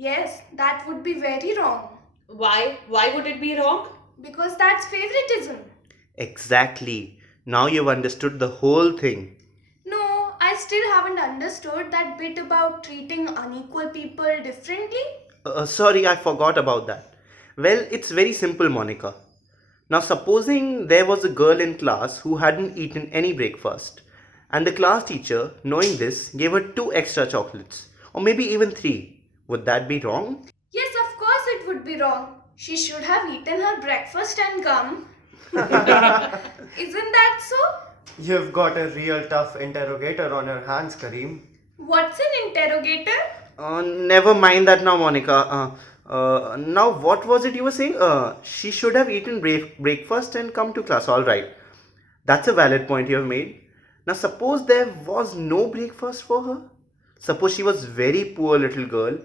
Yes, that would be very wrong. Why? Why would it be wrong? Because that's favoritism. Exactly. Now you've understood the whole thing. No, I still haven't understood that bit about treating unequal people differently. Sorry, I forgot about that. Well, it's very simple, Monica. Now, supposing there was a girl in class who hadn't eaten any breakfast, and the class teacher, knowing this, gave her two extra chocolates, or maybe even three. Would that be wrong? Yes, of course it would be wrong. She should have eaten her breakfast and come. Isn't that so? You've got a real tough interrogator on your hands, Kareem. What's an interrogator? Never mind that now, Monica. Now, what was it you were saying? She should have eaten breakfast and come to class. All right. That's a valid point you have made. Now, suppose there was no breakfast for her. Suppose she was very poor little girl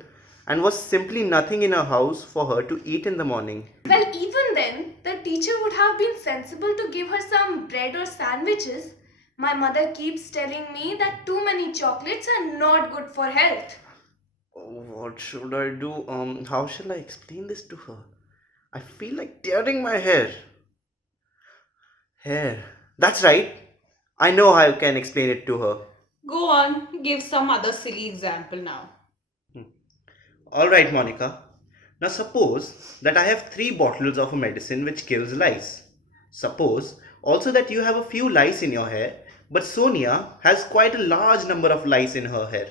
and was simply nothing in her house for her to eat in the morning. Well, even then, the teacher would have been sensible to give her some bread or sandwiches. My mother keeps telling me that too many chocolates are not good for health. What should I do? How shall I explain this to her? I feel like tearing my hair. Hair. That's right. I know how I can explain it to her. Go on, give some other silly example now. All right, Monica. Now suppose that I have three bottles of a medicine which kills lice. Suppose also that you have a few lice in your hair, but Sonia has quite a large number of lice in her hair.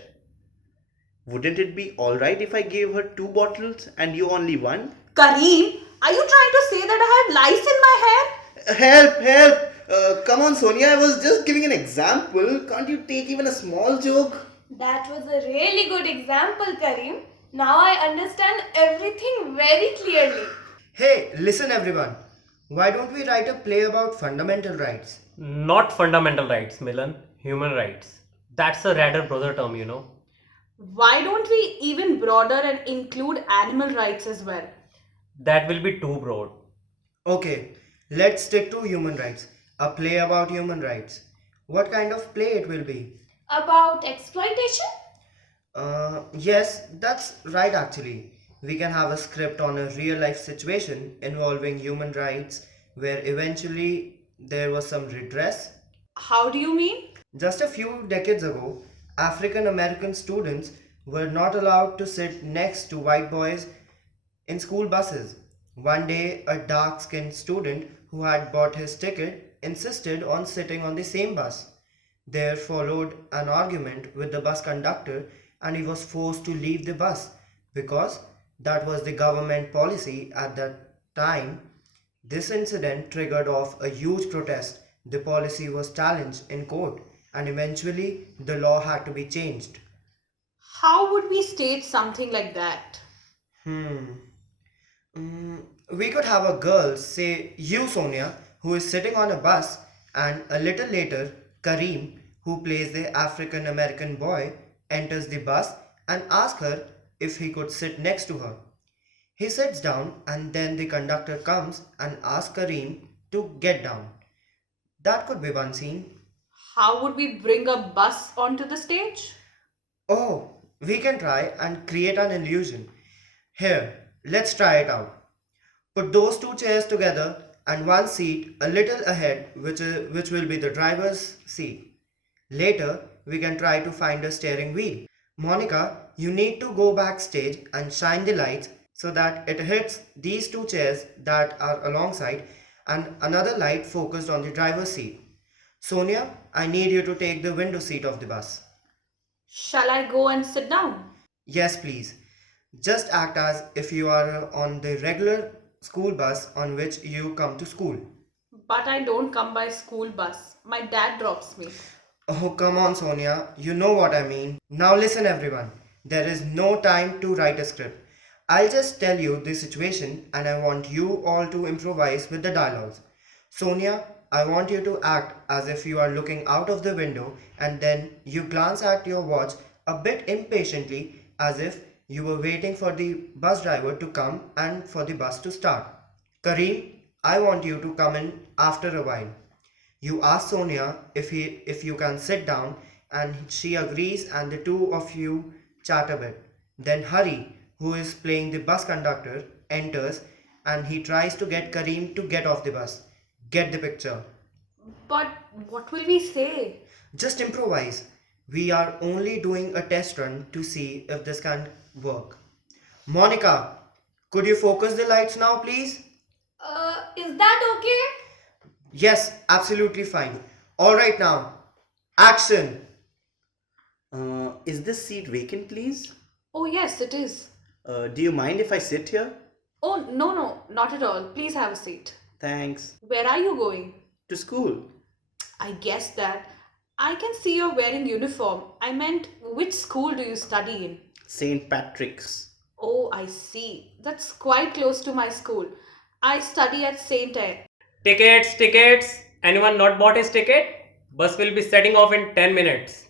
Wouldn't it be alright if I gave her two bottles and you only one? Kareem, are you trying to say that I have lice in my hair? Help, help! Come on, Sonia, I was just giving an example. Can't you take even a small joke? That was a really good example, Karim. Now I understand everything very clearly. Hey, listen everyone. Why don't we write a play about fundamental rights? Not fundamental rights, Milan. Human rights. That's a rather broader term, you know. Why don't we even broader and include animal rights as well? That will be too broad. Okay, let's stick to human rights. A play about human rights. What kind of play it will be? About exploitation? Yes, that's right actually. We can have a script on a real life situation involving human rights where eventually there was some redress. How do you mean? Just a few decades ago, African American students were not allowed to sit next to white boys in school buses. One day, a dark skinned student who had bought his ticket insisted on sitting on the same bus. There followed an argument with the bus conductor, and he was forced to leave the bus because that was the government policy at that time. This incident triggered off a huge protest. The policy was challenged in court, and eventually the law had to be changed. How would we state something like that? Hmm. We could have a girl, say you, Sonia, who is sitting on a bus, and a little later, Kareem, who plays the African American boy, enters the bus and asks her if he could sit next to her. He sits down, and then the conductor comes and asks Kareem to get down. That could be one scene. How would we bring a bus onto the stage? Oh, we can try and create an illusion. Here, let's try it out. Put those two chairs together and one seat a little ahead, which will be the driver's seat. Later, we can try to find a steering wheel. Monica, you need to go backstage and shine the lights so that it hits these two chairs that are alongside and another light focused on the driver's seat. Sonia, I need you to take the window seat of the bus. Shall I go and sit down? Yes, please. Just act as if you are on the regular school bus on which you come to school. But I don't come by school bus. My dad drops me. Oh, come on, Sonia. You know what I mean. Now, listen, everyone. There is no time to write a script. I'll just tell you the situation and I want you all to improvise with the dialogues. Sonia, I want you to act as if you are looking out of the window and then you glance at your watch a bit impatiently as if you were waiting for the bus driver to come and for the bus to start. Kareem, I want you to come in after a while. You ask Sonia if you can sit down and she agrees and the two of you chat a bit. Then Hari, who is playing the bus conductor, enters and he tries to get Kareem to get off the bus. Get the picture. But what will we say? Just improvise. We are only doing a test run to see if this can work. Monica, could you focus the lights now, please? Is that okay? Yes, absolutely fine. Alright now. Action! Is this seat vacant, please? Oh, yes, it is. Do you mind if I sit here? Oh, no, not at all. Please have a seat. Thanks. Where are you going? To school. I guess that. I can see you're wearing uniform. I meant, which school do you study in? St. Patrick's. Oh, I see. That's quite close to my school. I study at St. Anne. Tickets, tickets. Anyone not bought his ticket? Bus will be setting off in 10 minutes.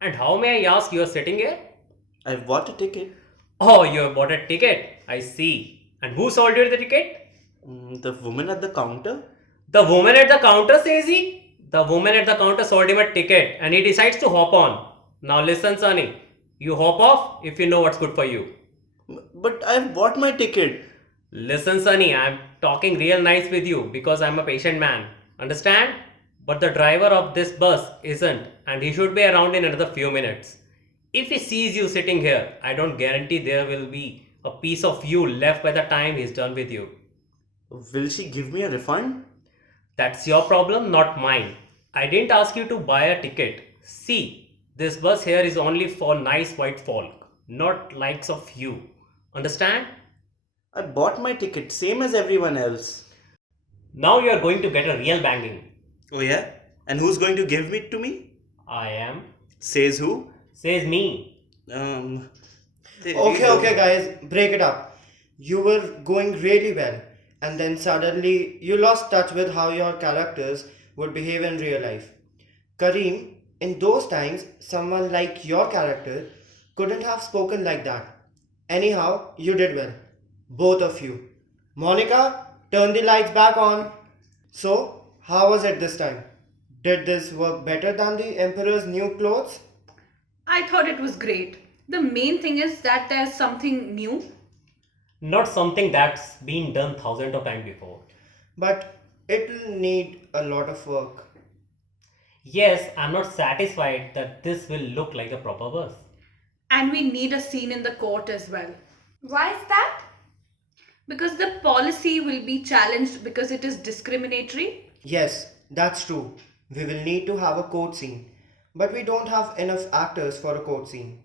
And how may I ask you are sitting here? I've bought a ticket. Oh, you have bought a ticket. I see. And who sold you the ticket? The woman at the counter? The woman at the counter, says he. The woman at the counter sold him a ticket and he decides to hop on. Now listen, Sonny. You hop off if you know what's good for you. But I've bought my ticket. Listen, Sonny, I'm talking real nice with you because I'm a patient man. Understand? But the driver of this bus isn't, and he should be around in another few minutes. If he sees you sitting here, I don't guarantee there will be a piece of you left by the time he's done with you. Will she give me a refund? That's your problem, not mine. I didn't ask you to buy a ticket. See, this bus here is only for nice white folk, not likes of you. Understand? I bought my ticket, same as everyone else. Now you are going to get a real banging. Oh yeah? And who's going to give it to me? I am. Says who? Says me. Okay, guys, break it up. You were going really well, and then suddenly you lost touch with how your characters would behave in real life. Kareem, in those times, someone like your character couldn't have spoken like that. Anyhow, you did well. Both of you. Monica, turn the lights back on. So, how was it this time? Did this work better than the Emperor's new clothes? I thought it was great. The main thing is that there's something new. Not something that's been done thousands of times before. But it'll need a lot of work. Yes, I'm not satisfied that this will look like a proper bus. And we need a scene in the court as well. Why is that? Because the policy will be challenged because it is discriminatory. Yes, that's true. We will need to have a court scene. But we don't have enough actors for a court scene.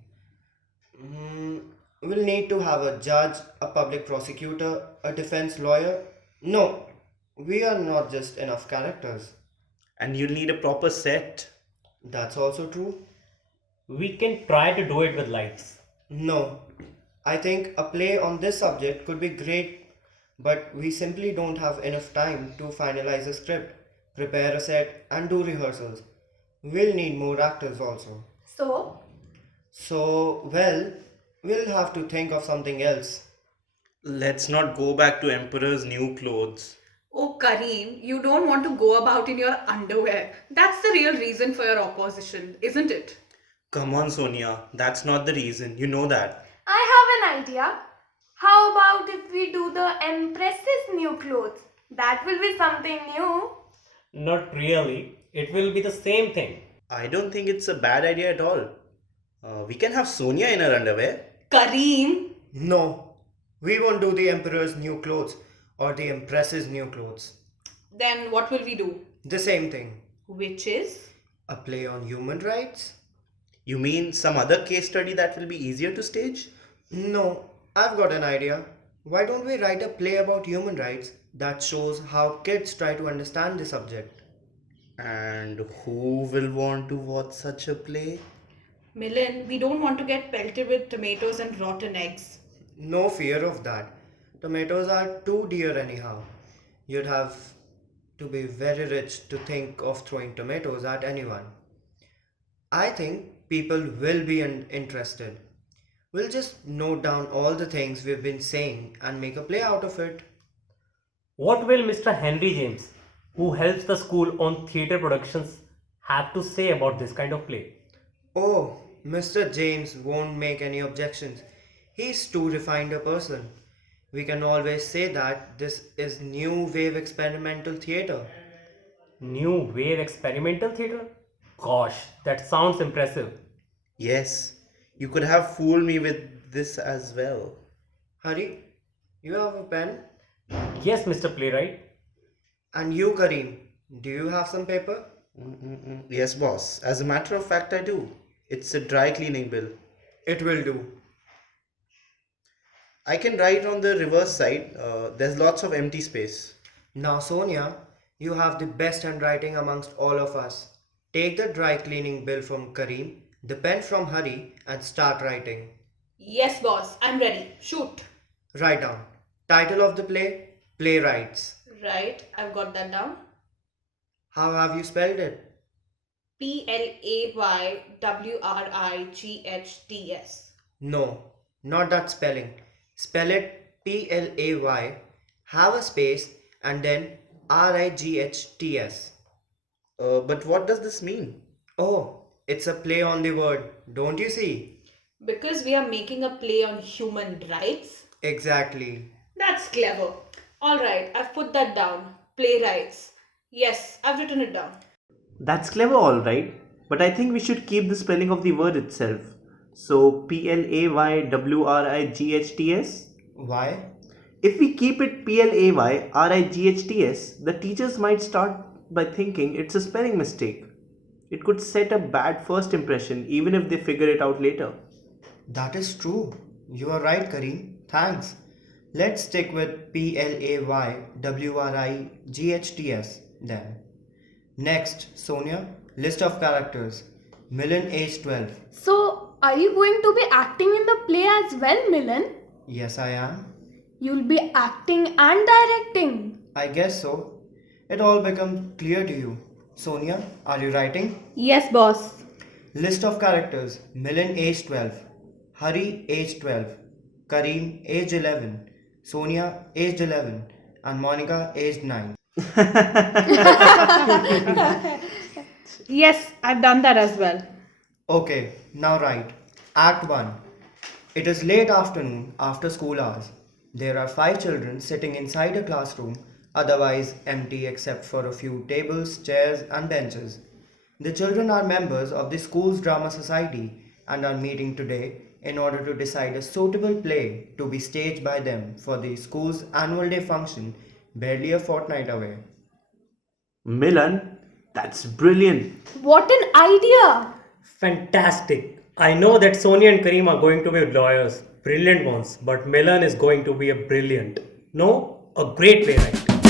We'll need to have a judge, a public prosecutor, a defense lawyer. No, we are not just enough characters. And you'll need a proper set. That's also true. We can try to do it with lights. No, I think a play on this subject could be great, but we simply don't have enough time to finalize a script, prepare a set, and do rehearsals. We'll need more actors also. So, Well, we'll have to think of something else. Let's not go back to Emperor's new clothes. Oh, Kareem, you don't want to go about in your underwear. That's the real reason for your opposition, isn't it? Come on, Sonia. That's not the reason. You know that. I have an idea. How about if we do the Empress's new clothes? That will be something new. Not really. It will be the same thing. I don't think it's a bad idea at all. We can have Sonia in her underwear. Kareem! No, we won't do the Emperor's new clothes or the Empress's new clothes. Then what will we do? The same thing. Which is? A play on human rights? You mean some other case study that will be easier to stage? No, I've got an idea. Why don't we write a play about human rights that shows how kids try to understand the subject? And who will want to watch such a play? Milan, we don't want to get pelted with tomatoes and rotten eggs. No fear of that. Tomatoes are too dear anyhow. You'd have to be very rich to think of throwing tomatoes at anyone. I think people will be interested. We'll just note down all the things we've been saying and make a play out of it. What will Mr. Henry James, who helps the school on theatre productions, have to say about this kind of play? Oh, Mr. James won't make any objections. He's too refined a person. We can always say that this is new wave experimental theater. New wave experimental theater? Gosh, that sounds impressive. Yes, you could have fooled me with this as well. Hari, you have a pen? Yes, Mr. Playwright. And you, Kareem, do you have some paper? Yes, boss. As a matter of fact, I do. It's a dry cleaning bill. It will do. I can write on the reverse side. There's lots of empty space. Now, Sonia, you have the best handwriting amongst all of us. Take the dry cleaning bill from Kareem, the pen from Hari, and start writing. Yes, boss, I'm ready. Shoot. Write down. Title of the play, Playwrights. Right, I've got that down. How have you spelled it? Playwrights. No, not that spelling. Spell it Play, have a space, and then Rights. But what does this mean? Oh, it's a play on the word, don't you see? Because we are making a play on human rights. Exactly. That's clever. Alright, I've put that down. Playwrights. Yes, I've written it down. That's clever, alright. But I think we should keep the spelling of the word itself. So, Playwrights. Why? If we keep it Playwrights, the teachers might start by thinking it's a spelling mistake. It could set a bad first impression even if they figure it out later. That is true. You are right, Kareem. Thanks. Let's stick with Playwrights then. Next, Sonia, list of characters. Milan, age 12. So, are you going to be acting in the play as well, Milan? Yes, I am. You'll be acting and directing. I guess so. It all becomes clear to you. Sonia, are you writing? Yes, boss. List of characters. Milan, age 12. Hari, age 12. Kareem, age 11. Sonia, aged 11. And Monica, aged 9. Yes, I've done that as well. Okay, now write. Act 1. It is late afternoon after school hours. There are 5 children sitting inside a classroom, otherwise empty except for a few tables, chairs, and benches. The children are members of the school's drama society and are meeting today in order to decide a suitable play to be staged by them for the school's annual day function, barely a fortnight away. Milan, that's brilliant. What an idea! Fantastic. I know that Sonia and Kareem are going to be lawyers, brilliant ones, but Milan is going to be a brilliant, no, a great playwright.